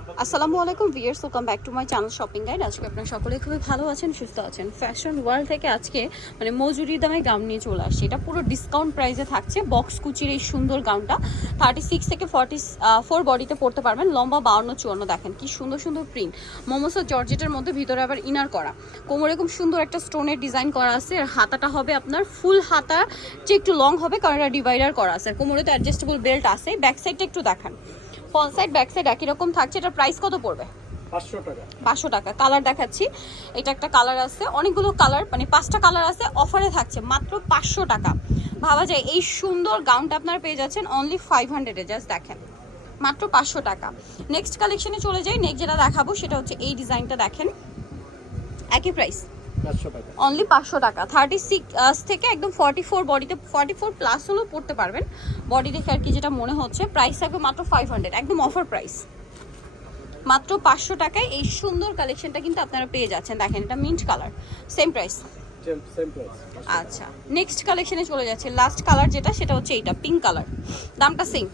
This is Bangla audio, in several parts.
আসসালামু আলাইকুম viewers welcome back to my channel shopping guide আজকে আপনারা সকলে খুবই ভালো আছেন, সুস্থ আছেন। ফ্যাশন ওয়ার্ল্ড থেকে আজকে মানে মজুরি দামে গাউন নিয়ে চলে আসছে। এটা পুরো ডিসকাউন্ট প্রাইসে থাকছে বক্স কুচির এই সুন্দর গাউনটা। থার্টি সিক্স থেকে ফর্টি ফোর বডিতে পড়তে পারবেন, লম্বা বাউন্ন চুয়ান্ন দেখেন কি সুন্দর সুন্দর প্রিন্ট মোমোসো জর্জেটের মধ্যে ভিতরে আবার ইনার করা। কোমরে এরকম সুন্দর একটা স্টোনের ডিজাইন করা আছে, আর হাতাটা হবে আপনার ফুল হাতা, যে একটু লং হবে, কারণ এটা ডিভাইডার করা আছে। আর কোমরে তো অ্যাডজাস্টেবল বেল্ট আছে ব্যাক সাইডটা একটু দেখান। ফ্রন্ট সাইড ব্যাক সাইড একই রকম থাকছে এটার প্রাইস কত পড়বে? পাঁচশো টাকা। কালার দেখাচ্ছি। এটা একটা কালার আছে। অনেকগুলো কালার মানে পাঁচটা কালার আছে অফারে থাকছে। মাত্র পাঁচশো টাকা। ভাবা যায় এই সুন্দর গাউনটা আপনারা পেয়ে যাচ্ছেন অনলি ফাইভ হান্ড্রেডে জাস্ট দেখেন। মাত্র পাঁচশো টাকা। নেক্সট কালেকশনে চলে যাই। নেক্সট যেটা দেখাবো সেটা হচ্ছে এই ডিজাইনটা দেখেন। একই প্রাইস অনলি পাঁচশো টাকা। থার্টি সিক্স থেকে একদম ফর্টি ফোর বডিতে ফর্টি ফোর প্লাস হলেও পড়তে পারবেন। বডি দেখে আর কি যেটা মনে হচ্ছে প্রাইস থাকবে মাত্র ফাইভ হান্ড্রেড একদম অফার প্রাইস মাত্র পাঁচশো টাকায় এই সুন্দর কালেকশনটা কিন্তু আপনারা পেয়ে যাচ্ছেন। দেখেন এটা মিন্ট কালার সেম প্রাইস আচ্ছা নেক্সট কালেকশনে চলে যাচ্ছে। লাস্ট কালার যেটা সেটা হচ্ছে এইটা পিঙ্ক কালার দামটা সেম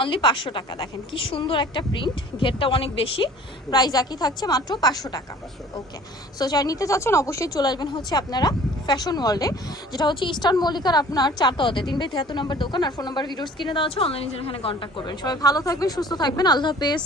অনলি পাঁচশো টাকা দেখেন কি সুন্দর একটা প্রিন্ট ঘেরটা অনেক বেশি প্রাইস একই থাকছে মাত্র পাঁচশো টাকা। ওকে সো যার নিতে চাচ্ছেন অবশ্যই চলে আসবেন হচ্ছে আপনারা ফ্যাশন ওয়ার্ল্ডে যেটা হচ্ছে ইস্টার্ন মল্লিকার আপনার চারতলাতে। তিন বাই তিয়াত্তর নম্বর দোকান আর ফোন নাম্বার ভিডিওস কিনে দেওয়া আছে অনলাইনে যেখানে কন্ট্যাক্ট করবেন। সবাই ভালো থাকবেন সুস্থ থাকবেন আল্লাহ হাফেজ।